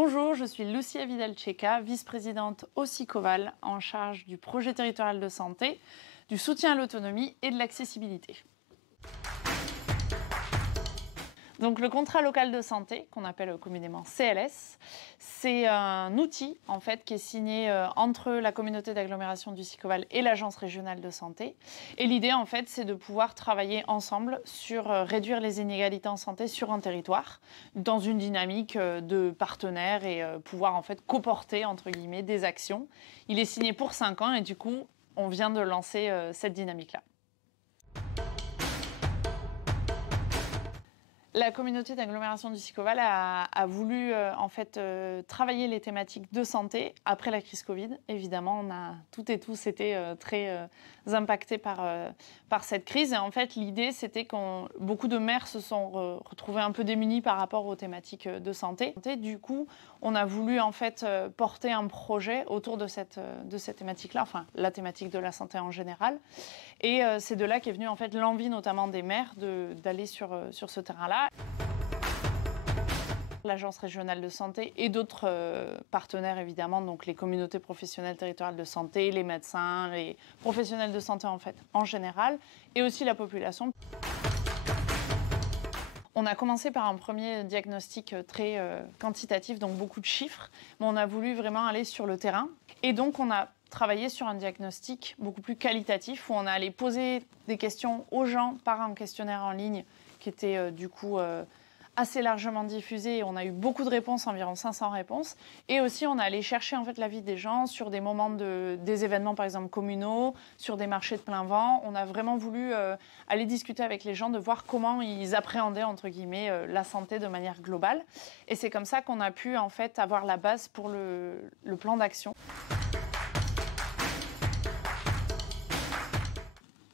Bonjour, je suis Lucia Vidal-Checa, vice-présidente au SICOVAL, en charge du projet territorial de santé, du soutien à l'autonomie et de l'accessibilité. Donc le contrat local de santé, qu'on appelle communément CLS, c'est un outil en fait qui est signé entre la communauté d'agglomération du SICOVAL et l'agence régionale de santé. Et l'idée en fait, c'est de pouvoir travailler ensemble sur réduire les inégalités en santé sur un territoire, dans une dynamique de partenaires et pouvoir en fait coporter entre guillemets des actions. Il est signé pour 5 ans et du coup, on vient de lancer cette dynamique-là. La communauté d'agglomération du SICOVAL a voulu en fait travailler les thématiques de santé après la crise Covid. Évidemment, on a toutes et tous été très impactés par cette crise. Et en fait, l'idée, c'était que beaucoup de maires se sont retrouvés un peu démunis par rapport aux thématiques de santé. Du coup, on a voulu en fait porter un projet autour de cette thématique-là, enfin la thématique de la santé en général. Et c'est de là qu'est venue en fait l'envie notamment des maires d'aller sur ce terrain-là. L'agence régionale de santé et d'autres partenaires évidemment, donc les communautés professionnelles territoriales de santé, les médecins, les professionnels de santé en fait en général, et aussi la population. On a commencé par un premier diagnostic très quantitatif, donc beaucoup de chiffres, mais on a voulu vraiment aller sur le terrain. Et donc on a travaillé sur un diagnostic beaucoup plus qualitatif, où on a allé poser des questions aux gens par un questionnaire en ligne qui était du coup assez largement diffusé. On a eu beaucoup de réponses, environ 500 réponses. Et aussi, on a allé chercher en fait l'avis des gens sur des moments des événements, par exemple, communaux, sur des marchés de plein vent. On a vraiment voulu aller discuter avec les gens, de voir comment ils appréhendaient, entre guillemets, la santé de manière globale. Et c'est comme ça qu'on a pu, en fait, avoir la base pour le plan d'action.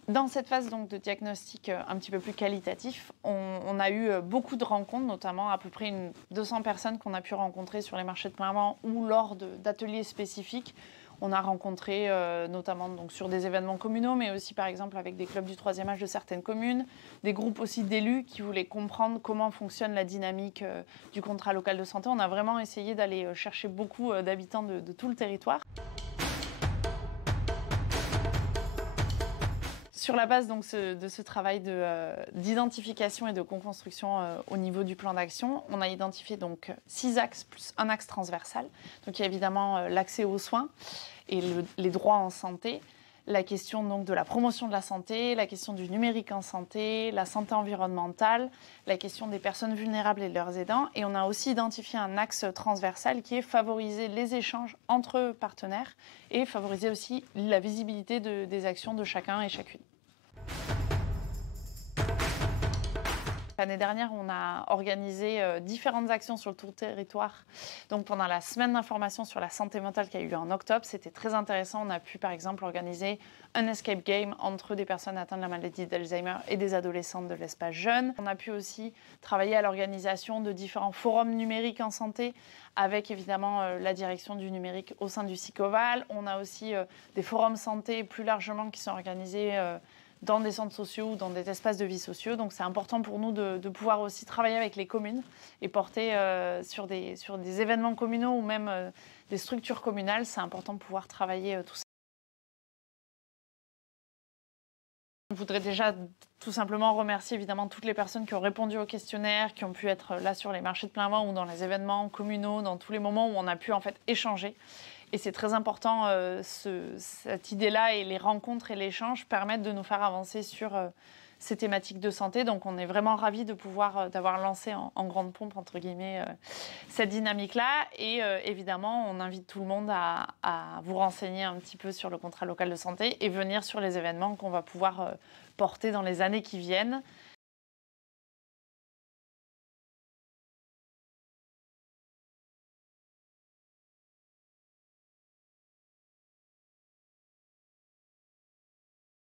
Dans cette phase donc, de diagnostic un petit peu plus qualitatif, on a eu beaucoup de rencontres, notamment à peu près 200 personnes qu'on a pu rencontrer sur les marchés de plein vent ou lors d'ateliers spécifiques. On a rencontré notamment donc, sur des événements communaux, mais aussi par exemple avec des clubs du troisième âge de certaines communes, des groupes aussi d'élus qui voulaient comprendre comment fonctionne la dynamique du contrat local de santé. On a vraiment essayé d'aller chercher beaucoup d'habitants de tout le territoire. Sur la base donc, de ce travail d'identification et de co-construction au niveau du plan d'action, on a identifié donc 6 axes plus un axe transversal. Donc il y a évidemment l'accès aux soins et les droits en santé, la question donc de la promotion de la santé, la question du numérique en santé, la santé environnementale, la question des personnes vulnérables et de leurs aidants. Et on a aussi identifié un axe transversal qui est favoriser les échanges entre partenaires et favoriser aussi la visibilité des actions de chacun et chacune. L'année dernière, on a organisé différentes actions sur tout le territoire. Donc pendant la semaine d'information sur la santé mentale qui a eu lieu en octobre, c'était très intéressant. On a pu par exemple organiser un escape game entre des personnes atteintes de la maladie d'Alzheimer et des adolescentes de l'espace jeune. On a pu aussi travailler à l'organisation de différents forums numériques en santé avec évidemment la direction du numérique au sein du SICOVAL. On a aussi des forums santé plus largement qui sont organisés dans des centres sociaux ou dans des espaces de vie sociaux. Donc c'est important pour nous de pouvoir aussi travailler avec les communes et porter sur des événements communaux ou même des structures communales. C'est important de pouvoir travailler tout ça. Je voudrais déjà tout simplement remercier évidemment toutes les personnes qui ont répondu au questionnaire, qui ont pu être là sur les marchés de plein vent ou dans les événements communaux, dans tous les moments où on a pu en fait échanger. Et c'est très important, cette idée-là et les rencontres et l'échange permettent de nous faire avancer sur ces thématiques de santé. Donc on est vraiment ravis de pouvoir d'avoir lancé en grande pompe, entre guillemets, cette dynamique-là. Et évidemment, on invite tout le monde à vous renseigner un petit peu sur le contrat local de santé et venir sur les événements qu'on va pouvoir porter dans les années qui viennent.